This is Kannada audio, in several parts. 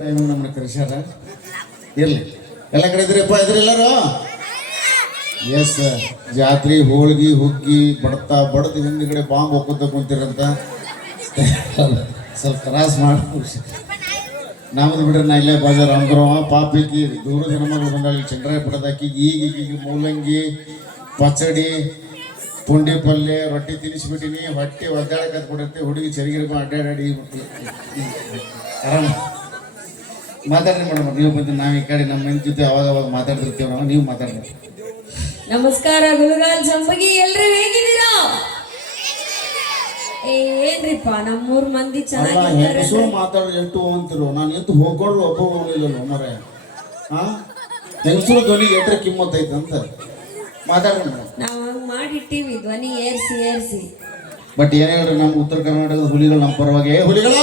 ಟೈಮ್ ನಮ್ಮನ್ನ ಕರೆಸ್ಯಾರ ಇರ್ಲಿ ಎಲ್ಲ ಕಡೆ ಇದ್ರಿಪ್ಪ ಇದ್ರಿ ಎಲ್ಲರೂ ಎಸ್ ಜಾತ್ರೆ ಹೋಳ್ಗಿ ಹುಗ್ಗಿ ಬಡ್ತಾ ಬಡ್ದು ಹಿಂದ್ಗಡೆ ಬಾಂಬ್ ಹೋಗ್ಕೊತ ಕುಂತಿರಂತ ಸ್ವಲ್ಪ ತ್ರಾಸ ಮಾಡಿ ನಮ್ದು ಬಿಡ್ರಿ ನಾ ಇಲ್ಲೇ ಬಾಜಾರ್ ಅಂದ್ರೋ ಪಾಪಿಗೆ ದೂರದ ಮಗಳು ಬಂದಾಗ ಚಂದ್ರಾಯ ಚಂದ್ರ ಬಿಡದಾಕಿ ಈಗ ಈಗ ಮೂಲಂಗಿ ಪಚಡಿ ಪುಂಡಿ ಪಲ್ಯ ರೊಟ್ಟಿ ತಿನ್ನಿಸ್ಬಿಟ್ಟಿನಿ ಹೊಟ್ಟೆ ಒದ್ದಾಡಕ್ಕೆ ಬಿಡತ್ತೆ ಹುಡುಗಿ ಚರಿಗಿರ್ಬ ಅಡ್ಡಾಡಿ ಆರಾಮ ಮಾತಾಡ್ರಿ ಮೇಡಮ್ ನೀವು ಬಂದು ನಾವು ಈ ಕಡೆ ನಮ್ಮ ಹೆಂಡ್ ಜೊತೆ ಅವಾಗ ಅವಾಗ ಮಾತಾಡ್ತಿರ್ತೀವಿ ನಾವು ನೀವು ಮಾತಾಡ್ರಿ. ನಮಸ್ಕಾರ ಗುರುಗಾಲ್ ಜಂಬಗಿ ಎಲ್ರು ಹೇಗಿದ್ದೀರಾ? ಏ, ಏನ್ರಿಪ್ಪ ನಮ್ಮೂರ್ ಮಂದಿ ಅಲ್ಲ ಚೆನ್ನಾಗಿದ್ದಾರೆ ಹೆಂಗಸು ಮಾತಾಡೋದು ಎಷ್ಟು ಅಂತಿರು. ನಾನು ಎಂತ ಹೋಗೋಳು ಒಬ್ಬ ಹೋಗಿಲ್ಲಲ್ಲ ಮರ ಹಾ? ಹೆಂಗಸರು ಧ್ವನಿ ಎಟ್ರೆ ಕಿಮ್ಮತ್ತೈತೆ ಅಂತ. ಮಾತಾಡ್ರಿ ನಾವು ನಾವ್ ಹಂಗ್ ಮಾಡಿಟ್ಟಿವಿ ಧ್ವನಿ ಏರ್ಸಿ ಏರ್ಸಿ. ಬಟ್ ಏನ್ ಹೇಳ್ರಿ ನಮ್ಮ ಉತ್ತರ ಕರ್ನಾಟಕದ ಹುಲಿಗಳು ನಮ್ಮ ಪರವಾಗಿ ಏ ಹುಲಿಗಳ?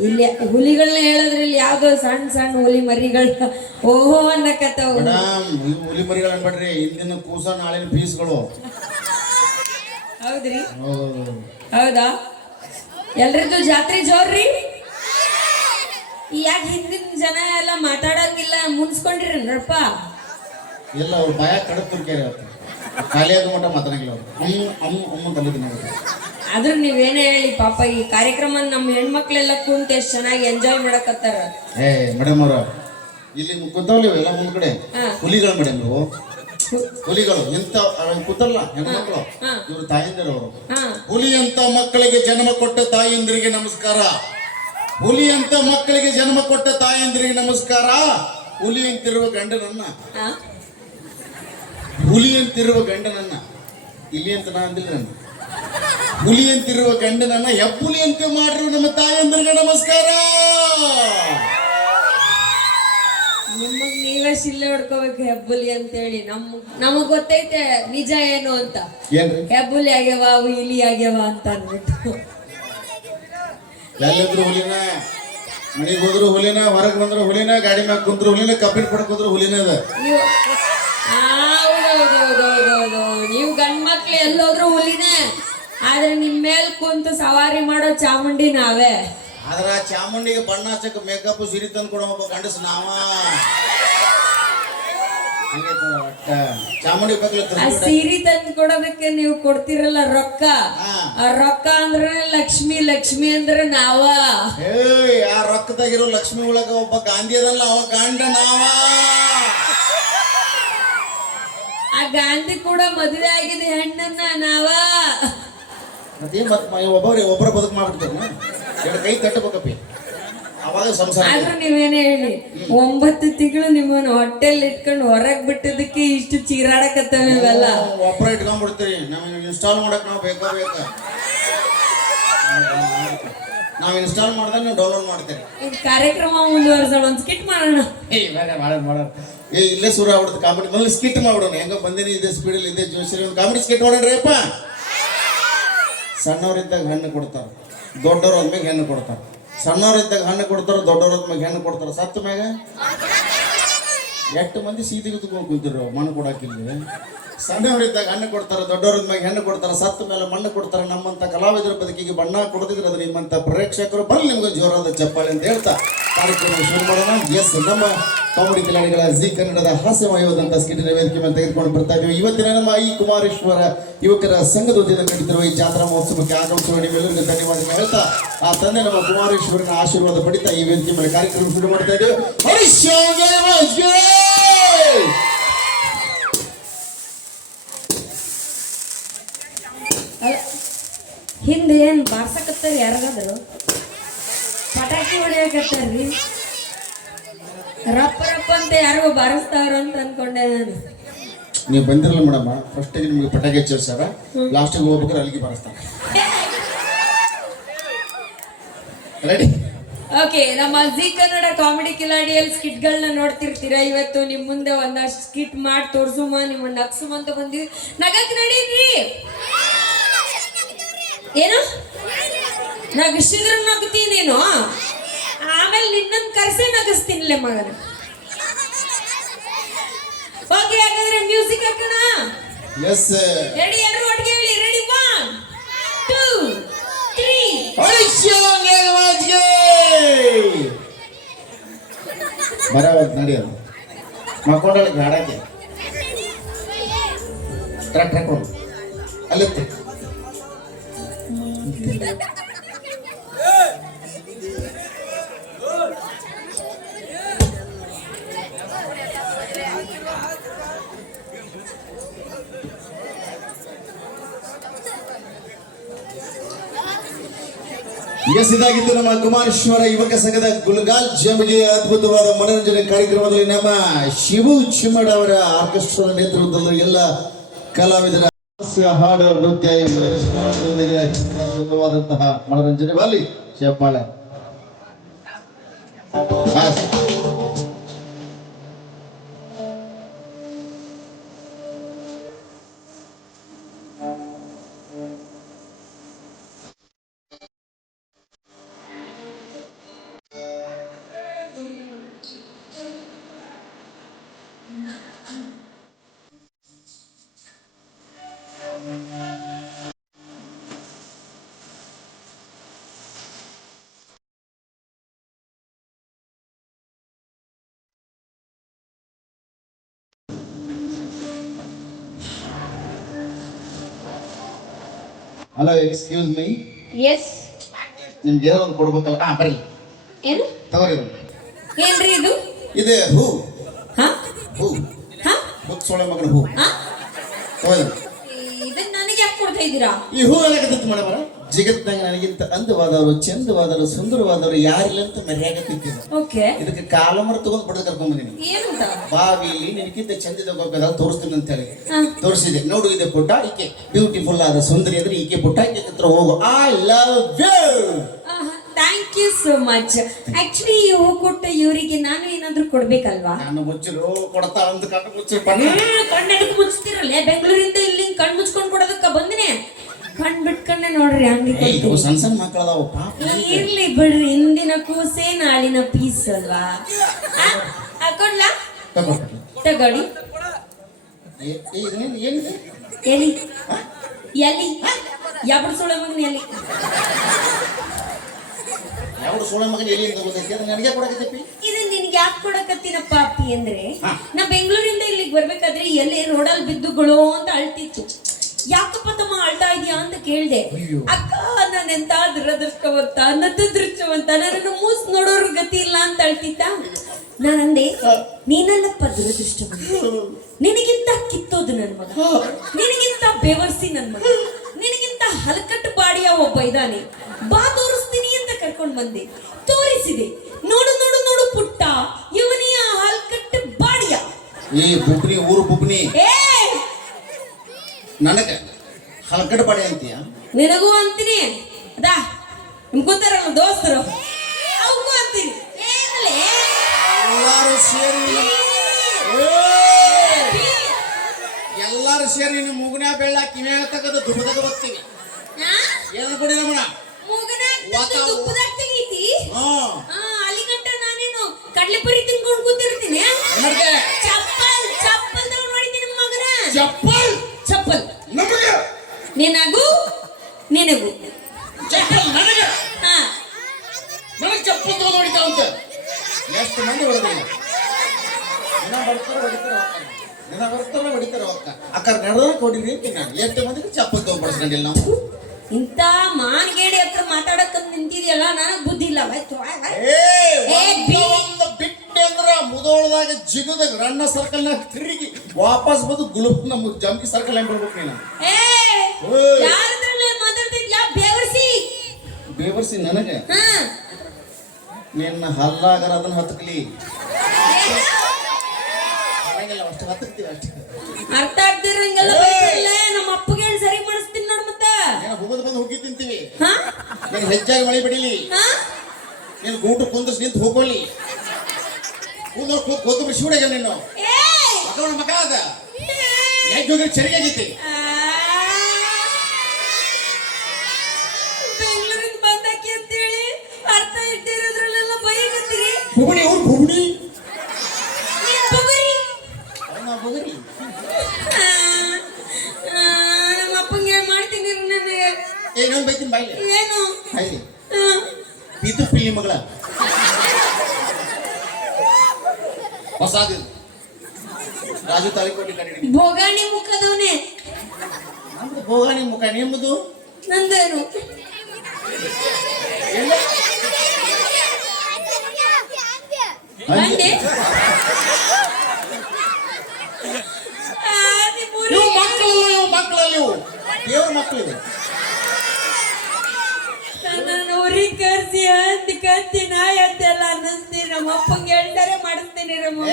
ಇಲ್ಲಿ ಹುಲಿಗಳನ್ನ ಹೇಳೋದ್ರಲ್ಲಿ ಯಾವ್ದೋ ಸಣ್ಣ ಸಣ್ಣ ಹುಲಿ ಮರಿಗಳು ಓಹೋ ಅನ್ನಕತ್ತವು. ಮೇಡಮ್ ಹುಲಿ ಮರಿಗಳು ಅನ್ಬೇಡ್ರಿ ಇಂದಿನ ಕೂಸ ನಾಳಿನ ಪೀಸ್ಗಳು. ಹೌದ್ರಿ? ಹೌದಾ? ಎಲ್ರದ್ದು ಜಾತ್ರೆ ಜೋರ್ರಿ? ಯಾಕೆ ಹಿಂದಿನ ಜನ ಎಲ್ಲ ಮಾತಾಡಂಗಿಲ್ಲ ಮುನ್ಸ್ಕೊಂಡಿರಪ್ಪ ಎಲ್ಲ ಅವ್ರು ಬಾಯ ಕಡದ್ ಅವ್ರು ಖಾಲಿ ಆದ ಮಟ್ಟ ಮಾತಾಡಂಗಿಲ್ಲ ಅವ್ರು. ಅಮ್ಮ ಅಮ್ಮ ಅಮ್ಮ ತಲೆದಿನ ಆದ್ರೂ ನೀವೇನೇ ಹೇಳಿ ಪಾಪ ಈ ಕಾರ್ಯಕ್ರಮ ನಮ್ಮ ಹೆಣ್ಮಕ್ಳೆಲ್ಲ ಕುಂತ ಎಷ್ಟು ಚೆನ್ನಾಗಿ ಎಂಜಾಯ್ ಮಾಡಕತ್ತಾರ. ಏ ಮೇಡಮ್ ಅವ್ರ ಇಲ್ಲಿ ಕೂತಾವಲ್ಲಿ ಎಲ್ಲ ಮುಂದ್ ಕಡೆ ಹುಲಿಗಳು ಮೇಡಮ್ ಇವು. ಹುಲಿಗಳು ಎಂತ ಕೂತಲ್ಲ ಹೆಣ್ಮಕ್ಳು. ಇವ್ರು ತಾಯಂದಿರು ಅವರು. ಹುಲಿ ಅಂತ ಮಕ್ಕಳಿಗೆ ಜನ್ಮ ಕೊಟ್ಟ ತಾಯಂದಿರಿಗೆ ನಮಸ್ಕಾರ? ಹುಲಿ ಅಂತ ಮಕ್ಕಳಿಗೆ ಜನ್ಮ ಕೊಟ್ಟ ತಾಯಂದಿರಿಗೆ ನಮಸ್ಕಾರ? ಹುಲಿ ಅಂತಿರುವ ಗಂಡನನ್ನ. ಹುಲಿ ಅಂತಿರುವ ಗಂಡನನ್ನ. ಇಲ್ಲಿ ಅಂತ ನಾ ಅಂದಿಲ್ಲ ನಾನು ಹುಲಿ ಅಂತಿರುವ ಗಂಡನನ್ನ ಹೆಬ್ಬುಲಿ ಅಂತ ಮಾಡ್ರು ನಮ್ಮ ತಾಯಂದ್ರಿಗೆ ನಮಸ್ಕಾರ. ನಿಮಗ್ ನೀವೇ ಶಿಲ್ಲೆ ಹೊಡ್ಕೋಬೇಕು ಹೆಬ್ಬುಲಿ ಅಂತೇಳಿ. ನಮ್ ನಮಗ್ ಗೊತ್ತೈತೆ ನಿಜ ಏನು ಅಂತ. ಏನ್ರಿ? ಹೆಬ್ಬುಲಿ ಆಗ್ಯಾವ ಅವು ಆಗ್ಯವ ಅಂತ ಅಂದ್ಬಿಟ್ಟು. ಎಲ್ಲಿದ್ರು ಹುಲಿನ? ಮನೆಗೆ ಹೋದ್ರು ಹುಲಿನ ಹೊರಗೆ ಬಂದ್ರು ಹುಲಿನ ಗಾಡಿ ಮ್ಯಾಗ ಕುಂದ್ರು ಹುಲಿನ ಕಬ್ಬಿನ ಪಡಕ್ ಹೋದ್ರು ಹುಲಿನ ಅದ. ನೀವು ಹೌದೌದೌದೌದೌದು ನೀವು ಗಂಡ್ ಮಕ್ಳು ಎಲ್ಲೋದ್ರು ಹುಲಿನೇ. ಆದ್ರೆ ನಿಮ್ ಮೇಲ್ ಕುಂತು ಸವಾರಿ ಮಾಡೋ ಚಾಮುಂಡಿ ನಾವೇ. ಆದ್ರೆ ಆ ಚಾಮುಂಡಿಗೆ ಬಣ್ಣ ಹಚ್ಚಕ್ ಮೇಕಪ್ ಸಿರಿ ತಂದು ಕೊಡೋ ಒಬ್ಬ ಗಂಡಸ್ ನಾವ. ಒಟ್ಟ. ಚಾಮುಂಡಿ ಬಗ್ಗೆ ಆ ಸೀರೆ ತಂದು ಕೊಡೋದಕ್ಕೆ ನೀವು ಕೊಡ್ತಿರಲ್ಲ ರೊಕ್ಕ. ಆ ರೊಕ್ಕ ಅಂದ್ರೆ ಲಕ್ಷ್ಮಿ ಲಕ್ಷ್ಮಿ ಅಂದ್ರೆ ನಾವ. ಏಯ್ ಆ ರೊಕ್ಕದಾಗಿರೋ ಲಕ್ಷ್ಮಿ ಒಳಗ ಒಬ್ಬ ಗಾಂಧಿ ಅದಲ್ಲ ಅವ ಗಂಡ ನಾವ. ಆ ಗಾಂಧಿ ಕೂಡ ಮದುವೆ ಆಗಿದೆ ಹೆಣ್ಣನ್ನ ನಾವ. ಮತ್ತೆ ಮತ್ ಒಬ್ಬರೇ ಒಬ್ಬರ ಬದುಕು ಮಾಡ್ಬಿಡ್ತೇನೆ ಎರಡು ಕೈ ಅವಾಗ ಸಂಸಾರ ಆದ್ರೂ ನೀವೇನೇ ಹೇಳಿ ಒಂಬತ್ತು ತಿಂಗಳು ನಿಮ್ಮನ್ನ ಹೊಟ್ಟೆಲ್ ಇಟ್ಕೊಂಡು ಹೊರಗ್ ಬಿಟ್ಟದಕ್ಕೆ ಇಷ್ಟು ಚೀರಾಡಕತ್ತವ ಇವೆಲ್ಲ. ಒಬ್ಬರ ಇಟ್ಕೊಂಡ್ಬಿಡ್ತೀರಿ. ನಮಗೆ ಇನ್ಸ್ಟಾಲ್ ಮಾಡಕ್ ನಾವು ಬೇಕಾ ಬೇಕಾ? ನಾವು ಇನ್ಸ್ಟಾಲ್ ಮಾಡ್ದಾಗ ನೀವು ಡೌನ್ಲೋಡ್ ಮಾಡ್ತೀರಿ. ಈ ಕಾರ್ಯಕ್ರಮ ಮುಂದುವರ್ಸೋಣ ಒಂದು ಸ್ಕಿಟ್ ಮಾಡೋಣ. ಏ ಬೇಡ ಬಾಳ ಮಾಡೋಣ ಏ ಇಲ್ಲೇ ಶುರು ಆಗ್ಬಿಡುತ್ತೆ. ಕಾಮಿಡಿ ಮೊದಲು ಸ್ಕಿಟ್ ಮಾಡ್ಬಿಡೋಣ. ಹೆಂಗ ಬಂದಿನಿ ಇದೇ ಸ್ಪೀಡಲ್ಲಿ ಇದೆ ಜೋಶಲ್ಲಿ ಒಂದು ಕಾಮಿಡಿ ಸ್ಕಿಟ್ ಮಾಡೋಣ ಅಪ್ಪ. ಸಣ್ಣವರಿದ್ದಾಗ ಹೆಣ್ಣು ಕೊಡ್ತಾರ, ದೊಡ್ಡವ್ರ ಆದ್ಮೇಲೆ ಹೆಣ್ಣು ಕೊಡ್ತಾರೆ. ಸಣ್ಣವರಿದ್ದಾಗ ಹಣ್ಣು ಕೊಡ್ತಾರೆ, ದೊಡ್ಡವ್ರ ಆದ್ಮೇಲೆ ಹೆಣ್ಣು ಕೊಡ್ತಾರೆ. ಸತ್ತ ಮ್ಯಾಗ ಎಷ್ಟು ಮಂದಿ ಸೀದಿಗೆ ಕುತ್ಕೊಂಡು ಕುಂತಿರೋ ಮಣ್ಣು ಕೊಡಾಕಿಲ್ಲ ಸಣ್ಣವರಿದ್ದಾಗ ಹಣ್ಣು ಕೊಡ್ತಾರೆ, ದೊಡ್ಡವ್ರ ಮ್ಯಾಗ ಹೆಣ್ಣು ಕೊಡ್ತಾರೆ, ಸತ್ತ ಮೇಲೆ ಮಣ್ಣು ಕೊಡ್ತಾರೆ. ನಮ್ಮಂತ ಕಲಾವಿದರ ಬದುಕಿಗೆ ಬಣ್ಣ ಕೊಡದಿದ್ರೆ ಅದ್ರ ನಿಮ್ಮಂತ ಪ್ರೇಕ್ಷಕರು ಬರಲಿ ನಿಮ್ಗೆ ಜೋರಾದ ಚಪ್ಪಾಳೆ ಅಂತ ಹೇಳ್ತಾ. ಕಾರ್ಯಕ್ರಮ ಶುರು ಮಾಡೋಣ. ಎಸ್ ನಮ್ಮ ಕಾಮಿಡಿ ಕಲ್ಯಾಣಿಗಳ ಜಿ ಕನ್ನಡದ ಹಾಸ್ಯಮಯವಾದಂಥ ಸ್ಕಿಟಿನ ವೇದಿಕೆ ಮೇಲೆ ತೆಗೆದುಕೊಂಡು ಬರ್ತಾ ಇದ್ದೀವಿ ಇವತ್ತಿನ ನಮ್ಮ ಈ ಕುಮಾರೇಶ್ವರ ಯುವಕರ ಸಂಘದ ವತಿಯಿಂದ ನಡೀತಿರುವ ಈ ಜಾತ್ರಾ ಮಹೋತ್ಸವಕ್ಕೆ ಆಗಮಿಸುವ ನಿಮ್ಮೆಲ್ಲರಿಗೂ ಧನ್ಯವಾದಗಳು. ಹೇಳ್ತಾ, ಆ ತಂದೆ ನಮ್ಮ ಕುಮಾರೇಶ್ವರನ ಆಶೀರ್ವಾದ ಪಡಿತಾ ಈ ವೇದಿಕೆ ಮೇಲೆ ಕಾರ್ಯಕ್ರಮ ಶುರು ಮಾಡ್ತಾ ಇದ್ದೀವಿ ಹಿಂದೆ ಏನ್ ಬಾರ್ಸಕತ್ತಾರ ಯಾರಿಗಾದ್ರು ಪಟಾಕಿ ಹೊಡಿಯಕತ್ತಾರ್ರಿ ರಪ್ಪ ರಪ್ಪ ಅಂತ ಯಾರಿಗೋ ಬಾರಿಸ್ತಾರ ಅಂತ ಅನ್ಕೊಂಡೆ ನಾನು. ನೀವು ಬಂದಿರಲ್ಲ ಮೇಡಮ್ ಫಸ್ಟ್ ನಿಮಗೆ ಪಟಾಕಿ ಹಚ್ಚಿರ್ಸಾರ ಲಾಸ್ಟಿಗೆ ಹೋಗ್ಬೇಕಾದ್ರೆ ಅಲ್ಲಿಗೆ ಬರಸ್ತಾರೆ. ರೆಡಿ ಓಕೆ ನಮ್ಮ ಜಿ ಕನ್ನಡ ಕಾಮಿಡಿ ಕಿಲಾಡಿಯಲ್ಲಿ ಸ್ಕಿಟ್ಗಳನ್ನ ನೋಡ್ತಿರ್ತೀರಾ? ಇವತ್ತು ನಿಮ್ಮ ಮುಂದೆ ಒಂದಷ್ಟು ಸ್ಕಿಟ್ ಮಾಡಿ ತೋರ್ಸುಮ ನಿಮ್ಮ ನಗ್ಸುಮ ಅಂತ ಬಂದಿವಿ ನಗಕ್ ನಡೀರಿ! ಏನು? ನಗಿಸಿದ್ರೆ ನಗ್ತೀನಿ ನೀನು? ಆಮೇಲೆ ನಿನ್ನನ್ ಕರ್ಸಿ ನಗಸ್ತೀನಿಲೆ ಮಗನ ಓಕೆ ಹಾಗಾದ್ರೆ ಮ್ಯೂಸಿಕ್ ಹಾಕೋಣ ಎಸ್ ರೆಡಿ ಎಲ್ಲರೂ ಒಟ್ಟಿಗೆ ಹೇಳಿ ರೆಡಿ ಒನ್ ಟೂ ತ್ರೀ ಬರಾವತ್ ನಡಿ ಅದು ಮಕ್ಕೊಂಡಲ್ಲಿ ಗಾಡಕ್ಕೆ ಟ್ರಕ್ ಟ್ರಕ್ ಅಲ್ಲಿ ಇದಾಗಿತ್ತು ನಮ್ಮ ಕುಮಾರೇಶ್ವರ ಯುವಕ ಸಂಘದ ಗುಲ್ಗಾಲ್ ಜಮಿಗೆ ಅದ್ಭುತವಾದ ಮನೋರಂಜನೆ ಕಾರ್ಯಕ್ರಮದಲ್ಲಿ ನಮ್ಮ ಶಿವು ಚಿಮ್ಮಡ ಅವರ ಆರ್ಕೆಸ್ಟ್ರಾದ ನೇತೃತ್ವದಲ್ಲಿ ಎಲ್ಲ ಕಲಾವಿದರ ಹಾಡು, ನೃತ್ಯ ಇವು ಅದ್ಭುತವಾದಂತಹ ಮನೋರಂಜನೆ. ಬರಲಿ ಚಪ್ಪಾಳೆ ಹಲೋ ಎಕ್ಸ್ಕ್ಯೂಸ್ ಮೀ ಎಸ್ ನಿಮ್ಗೆ ಏನೋ ಒಂದು ಕೊಡ್ಬೇಕಲ್ಲ? ಹಾ ಬರ್ರಿ. ಏನು? ತಗೋರಿ ಏನ್ರಿ ಇದು? ಇದೆ ಹೂ. ಹಾ? ಹೂ. ಹಾ? ಹುಕ್ ಸೋಳೆ ಮಗನ ಹೂ. ಹಾ? ತಗೋರಿ. ಇದನ್ನ ನನಗೆ ಯಾಕೆ ಕೊಡ್ತಾ ಇದ್ದೀರಾ? ಈ ಹೂ ಏನಾಗತ್ತಿತ್ತು ಮೇಡಮ್ ಜಗತ್ನಾಗ ನನಗಿಂತ ಅಂದವಾದವರು ಚಂದವಾದವರು ಸುಂದರವಾದವರು ಯಾರಿಲ್ಲ ಅಂತ ಮರ್ಯಾದೆ ಓಕೆ ಇದಕ್ಕೆ ಕಾಲಮರ ತಗೊಂಡ್ ಬಡ್ದು ಕರ್ಕೊಂಡ್ ಬಂದಿನಿ ಬಾವಿಲಿ ನಿನಗಿಂತ ಚಂದದ ಗೊಬ್ಬರ ತೋರಿಸ್ತೀನಿ ಅಂತ ಹೇಳಿ. ತೋರಿಸಿದೆ. ನೋಡು ಇದೆ ಪುಟ್ಟ ಈಕೆ ಬ್ಯೂಟಿಫುಲ್ ಆದ ಸುಂದರಿ ಅಂದ್ರೆ ಈಕೆ ಪುಟ್ಟ ಈಕೆ ಹತ್ರ ಹೋಗು. I love you thank you so much actually ಹೂ ಕೊಟ್ಟ ಇವರಿಗೆ ನಾನು ಏನಾದ್ರೂ ಕೊಡ್ಬೇಕಲ್ವಾ? ನಾನು ಮುಚ್ಚಲು ಕೊಡ್ತಾ ಅಂತ ಕಣ್ಣು ಮುಚ್ಚಲು ಬಣ್ಣ ಮುಚ್ಚಿರಲ್ಲ ಮುಚ್ತಿರಲ್ಲ ಬೆಂಗಳೂರಿಂದ ಇಲ್ಲಿ ಕಣ್ ಮುಚ್ಕೊಂಡ್ ಕೊಡೋದಕ್ಕ ಬಂದಿನಿ ಕಣ್ ಬಿಟ್ಕೊಂಡೆ ನೋಡ್ರಿ ಅಂಗಡಿ ಇವು. ಸಣ್ಣ ಸಣ್ಣ ಮಕ್ಕಳದಾವ ಪಾಪ ಇರ್ಲಿ ಬಿಡ್ರಿ ಇಂದಿನ ಕೂಸೆ ನಾಳಿನ ಪೀಸ್ ಅಲ್ವಾ? ಹಾಕೊಂಡ್ಲಾ ತಗೋ. ತಗೊಳ್ಳಿ. ಏ- ಏ, ಇದೇನ್- ಏನಿದೆ ಎಲಿ. ಎಲಿ. ಯಾಬಡ್ ಸೊಳ್ಳೆ ಮಗನ ಎಲಿ? ಯಾವ ಸೋಳ ಮಗನ ಎಲ್ಲಿ ಅಂತ ಗೊತ್ತೈತಿ? ಅದು ನನಗೆ ಕೊಡಕತ್ತೈತಿ. ಇದು ನಿನ್ಗೆ ಯಾಕೆ ಕೊಡಕತ್ತೀನಪ್ಪ ಅಪ್ಪಿ ಅಂದ್ರೆ ನಾ ಬೆಂಗಳೂರಿಂದ ಇಲ್ಲಿಗೆ ಬರ್ಬೇಕಾದ್ರೆ ಎಲ್ಲಿ ರೋಡಲ್ಲಿ ಬಿದ್ದುಗಳು ಅಂತ ಅಳ್ತಿತ್ತು. ಯಾಕಪ್ಪ ತಮ್ಮ ಅಳ್ತಾ ಇದೆಯಾ ಅಂತ ಕೇಳಿದೆ. ಅಕ್ಕ ನಾನು ಎಂತ ದುರದೃಷ್ಟವಂತ ನದೃಷ್ಟವಂತ ನನ್ನನ್ನು ಮೂಸ್ ನೋಡೋರ್ ಗತಿ ಇಲ್ಲ ಅಂತ ಅಳ್ತಿತ್ತ ನಾನಂದೆ ನೀನಲ್ಲಪ್ಪ ದುರದೃಷ್ಟವಂತ ನಿನಗಿಂತ ಕಿತ್ತೋದು ನನ್ ಮಗ. ನಿನಗಿಂತ ಬೆವರ್ಸಿ ನನ್ ಮಗ. ನಿನಗಿಂತ ಹಲಕಟ್ಟು ಬಾಡಿಯ ಒಬ್ಬ ಇದಾನೆ. ಬಾ ತೋರಿಸ್ತೀನಿ ಅಂತ ಕರ್ಕೊಂಡ್ ಬಂದೆ. ತೋರಿಸಿದೆ. ನೋಡು ನೋಡು ನೋಡು ಪುಟ್ಟ ಇವನಿಯ ಹಲ್ಕಟ್ಟು ಬಾಡಿಯ. ಈ ಬುಬ್ನಿ ಊರು ಬುಬ್ನಿ ಏ ನನಗ? ಹಲಕಡ ಪಡೆ ಅಂತೀಯ? ನಿನಗೂ ಅಂತೀನಿ. ಅದಾ ನಿಮ್ ಕೂತಾರಲ್ಲ ದೋಸ್ತರು? ಅವಕ್ಕೂ ಅಂತೀನಿ? ಎಲ್ಲಾರು ಸೇರಿ ಎಲ್ಲಾರು ಸೇರಿ ನಿಮ್ಮ ಮೂಗನ್ಯಾಗ ಬೆಳ್ಳ ಕಿವ್ಯಾಗ ತಗದು ದುಬ್ಬದಾಗ ಬರ್ತೀವಿ? ಏನು ಕೊಡಿ ರಮಣ? ಕಡ್ಲೆಪುರಿ ತಿನ್ಕೊಂಡು ಕೂತಿರ್ತೀನಿ? ಚಪ್ಪಲ್ ಚಪ್ಪಲ್ ತಗೊಂಡ್ ಮಾಡಿದ್ದೀನಿ ಮಗನ? ಚಪ್ಪಲ್ ನಿನಗೂ ನಿನಗೂ. ಚಪ್ಪಲ್ ನನಗೆ? ಹಾ. ನನಗೆ ಚಪ್ಪಲ್ ತಗೊಂಡು ಹೊಡಿತಾವಂತ ಎಷ್ಟು ಮಂದಿ ಹೊಡೆದಿಲ್ಲ ದಿನ ಬರ್ತಾರ ಹೊಡಿತಾರ ಹೋಗ್ತಾರ ದಿನ ಬರ್ತಾರ ಹೊಡಿತಾರ ಹೋಗ್ತಾರ ಅಕ್ಕ ನಡೆದ್ರೆ ಕೊಡಿರಿ ಅಂತ ನಾನು. ಎಷ್ಟು ಮಂದಿಗೆ ಚಪ್ಪಲ್ ತಗೊಂಡ್ ಬಡ್ಸ್ಕೊಂಡಿಲ್ಲ ನಾವು? ಇಂತ ಮಾನ್ಗೇಡಿ ಹತ್ರ ಮಾತಾಡಕ್ ನಿಂತಿದ್ಯಲ್ಲ ನನಗ್ ಬುದ್ಧಿ ಇಲ್ಲ. ಆಯ್ತು, ಬಿಟ್ಟೆ ಅಂದ್ರೆ ಮುದೋಳದಾಗ ಜಿಗದಾಗ ರಣ್ಣ ಸರ್ಕಲ್ ನಾಗ ತಿರುಗಿ ವಾಪಸ್ ಬಂದು ಗುಲುಪ್ ನಮ್ಮ ಜಂಪಿ ಸರ್ಕಲ್ ಹೆಂಗ್ ಬರ್ಬೇಕು ನೀನು. ಯಾರದ್ರಲ್ಲೇ ಮಾತಾಡ್ತಿದ್ಯಾ ಬೇವರ್ಸಿ? ಬೇವರ್ಸಿ ನನಗೆ? ಹಾ. ನಿನ್ನ ಹಲ್ಲಾಗರ ಅದನ್ನ ಹತ್ತಕ್ಲಿ ಅಷ್ಟು ಹತ್ತಕ್ತೀವಿ ಅಷ್ಟೇ. ಅರ್ಥ ಆಗ್ತಿರಂಗಿಲ್ಲ ನಮ್ಮ ಅಪ್ಪಗೆ ಹೇಳಿ ಸರಿ ಮಾಡಿಸ್ತೀನಿ ನೋಡ್ ಮತ್ತ. ಹೋಗೋದು ಬಂದು ಹೋಗಿ ತಿಂತೀವಿ. ಹಾ? ನೀನು ಹೆಚ್ಚಾಗಿ ಮಳೆ ಬಿಡಿಲಿ. ಹಾ? ನೀನು ಗೂಟು ಕುಂದ್ರಿಸಿ ನಿಂತು ಹೋಗೋಲಿ ಕೂದಲು ಕೂತ್ ಕೂತು ಬಿಸಿ ಹುಡುಗ ನೀನು ಏ ಮಗನ ಮಗ ಅದ ಹೋಗಿ ಚರಿಗೆ ಆಗೈತಿ. ಹುಬಳಿ ಅವ್ರು ಆ, ನಮ್ಮ ಅಪ್ಪಂಗೆ ಮಾಡ್ತೀನಿ ನನಗೆ ಏ ನಾನು ಬೈತೀನಿ ಬಾಯ್ಲೆ. ಏನು? ಬಾಯ್ಲಿ. ಇದು ಪಿತು ಮಗಳ. ಹೊಸಾದಿದು ರಾಜು ತಾಳಿಕೋಟಿ ಕಡೆ ಭೋಗಾಣಿ ಮುಖದವನೇ. ಭೋಗಾಣಿ ಮುಖ ನಿಮ್ಮದು ನಂದೇನು? ಅಂದೆ ಆ, ನಿಮ್ಮೂರಿಗೆ ನೀವು ಮಕ್ಕಳಲ್ಲ ಇವು ಮಕ್ಕಳಲ್ಲ ಇವು ದೇವ್ರ ಕರ್ಸಿ ಅಂದ್ ಕತ್ತಿ ನಾಯಿ ಅಂತೆಲ್ಲ ಅನ್ನಿಸ್ತೀನಿ ನಮ್ಮ ಅಪ್ಪಂಗೆ ಹೇಳ್ತಾರೆ ಮಾಡಿಸ್ತೀನಿ ನಮ್ಮ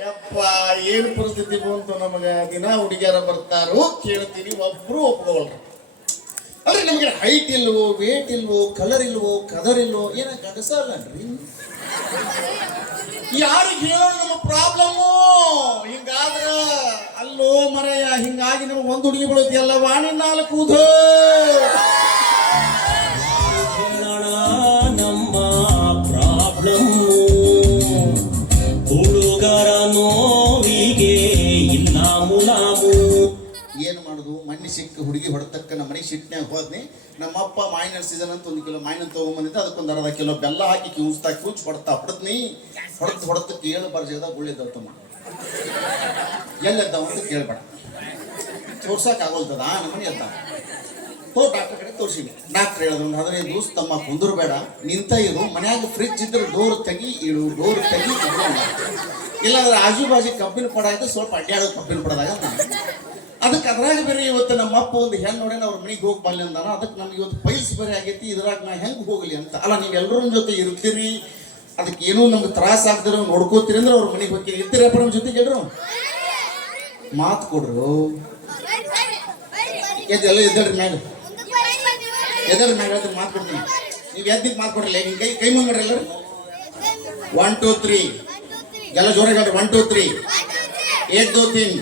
ಯಪ್ಪ ಏನು ಪರಿಸ್ಥಿತಿ ಬಂತು ನಮಗ. ದಿನ ಹುಡುಗಿಯರ ಬರ್ತಾರೋ ಕೇಳ್ತೀನಿ ಒಬ್ರು ಒಪ್ಕೊಳ್ರಿ. ಅಂದ್ರೆ ನಿಮಗೆ ಹೈಟ್ ಇಲ್ವೋ ವೇಟ್ ಇಲ್ವೋ ಕಲರ್ ಇಲ್ವೋ ಕದರ್ ಇಲ್ವೋ, ಏನ ಗಡಸಲ್ಲನ್ರಿ ಯಾರಿಗೆ ಹೇಳೋಣ ನಮ್ಮ ಪ್ರಾಬ್ಲಮ್ಮು ಹಿಂಗಾದ್ರ ಅಲ್ಲೋ ಮರೆಯ ಹಿಂಗಾಗಿ ನಮಗೆ ಒಂದು ಹುಡುಗಿ ಬೀಳುತ್ತೆ ವಾಣಿ ನಾಲ್ಕು ಹುಡುಗಿ ಹೊಡೆತಕ್ಕ ನಮ್ಮ ಮನೆ ಸಿಟ್ನ್ಯಾಗ ಹೋದ್ನಿ. ನಮ್ಮಪ್ಪ ಮಾಯಿನ ಸೀಸನ್ ಅಂತ ಒಂದು ಕಿಲೋ ಮಾಯಿನ ತಗೊಂಬಂದಿದ್ದ, ಅದಕ್ಕೊಂದು ಅರ್ಧ ಕಿಲೋ ಬೆಲ್ಲ ಹಾಕಿ ಕಿವುಸ್ತಾ ಕೂಚ್ ಹೊಡ್ತಾ ಹೊಡೆದ್ನಿ. ಹೊಡೆದು ಹೊಡೆದು ಏಳು ಬರ್ಜದ ಗುಳಿದ್ದವ ತಮ್ಮ. ಎಲ್ಲೆದ್ದಾವ ಅಂತ ಕೇಳ್ಬೇಡ. ತೋರ್ಸಕ್ ಆಗೋಲ್ತದ? ಆ ನಮ್ಮನೆ ಎದ್ದ ಹೋ ಡಾಕ್ಟರ್ ಕಡೆ ತೋರ್ಸಿವಿ ಡಾಕ್ಟರ್ ಹೇಳಿದ್ರು ಒಂದು ಹದಿನೈದು ದಿವಸ ತಮ್ಮ ಕುಂದರ್ಬೇಡ. ನಿಂತ ಇರು. ಮನ್ಯಾಗ ಫ್ರಿಜ್ ಇದ್ರೆ ಡೋರ್ ತೆಗಿ ಇಡು ಡೋರ್ ತೆಗಿ. ಇಲ್ಲಾಂದ್ರೆ ಆಜು ಬಾಜು ಕಬ್ಬಿನ ಪಡ ಆಯ್ತು, ಸ್ವಲ್ಪ ಅಡ್ಡಾಡೋದು ಕಬ್ಬಿನ ಪಡದಾಗ ನಾನು ಅದಕ್ಕೆ ಅದ್ರಾಗ ಬೇರೆ ಇವತ್ತು ನಮ್ಮ ಅಪ್ಪ ಒಂದು ಹೆಣ್ಣು ನೋಡೇನ ಅವ್ರ ಮನೆಗೆ ಹೋಗಿ ಬಲ್ಲಿ ಅಂದಾನ, ಅದಕ್ಕೆ ನಮ್ಗೆ ಇವತ್ತು ಪೈಲ್ಸ್ ಬೇರೆ ಆಗೈತಿ, ಇದ್ರಾಗ ನಾ ಹೆಂಗೆ ಹೋಗಲಿ ಅಂತ. ಅಲ್ಲ, ನೀವು ಎಲ್ಲರ ಜೊತೆ ಇರ್ತೀರಿ, ಅದಕ್ಕೆ ಏನೂ ನಮ್ಗೆ ತ್ರಾಸ ಆಗ್ದಿರೋ ನೋಡ್ಕೋತೀರಿ ಅಂದ್ರೆ ಅವ್ರ ಮನೆಗೆ ಹೋಗ್ತೀರಿ ಇರ್ತೀರಪ್ಪ ನಮ್ಮ ಜೊತೆಗೆ ಎಲ್ಲರೂ ಮಾತು ಕೊಡ್ರು. ಎದ್ದೆಲ್ಲ ಎದ್ದಡ್ರಿ ಮ್ಯಾಗ. ಎದ್ದಳ್ರಿ ಮ್ಯಾಗ ಅದಕ್ಕೆ ಮಾತು ಕೊಡ್ತೀನಿ. ನೀವು ಎದ್ದಿಗೆ ಮಾತು ಕೊಡ್ರಲ್ಲ ಹಿಂಗೆ ಕೈ ಕೈ ಮಾಡ್ರಿ ಎಲ್ಲರೂ? ಒನ್ ಟೂ ತ್ರೀ ಎಲ್ಲ ಜೋರಾಗಿ ಒನ್ ಟೂ ತ್ರೀ ಏಟ್ ದೋ ತೀನ್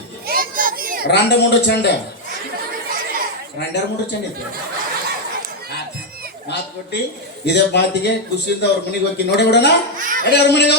ರಾಂಡ ಮುಂಡು ಚಂಡ ರಾಂಡ್ಯಾರ ಮುಂಡು ಚಂಡ ಐತಿ ಮಾತು ಕೊಟ್ಟು, ಇದೇ ಮಾತಿಗೆ ಖುಷಿಯಿಂದ ಅವ್ರ ಮನೆಗೆ ಹೋಗಿ ನೋಡಿ ಬಿಡೋಣ. ನಡಿ ಅವ್ರ ಮನೆಗೆ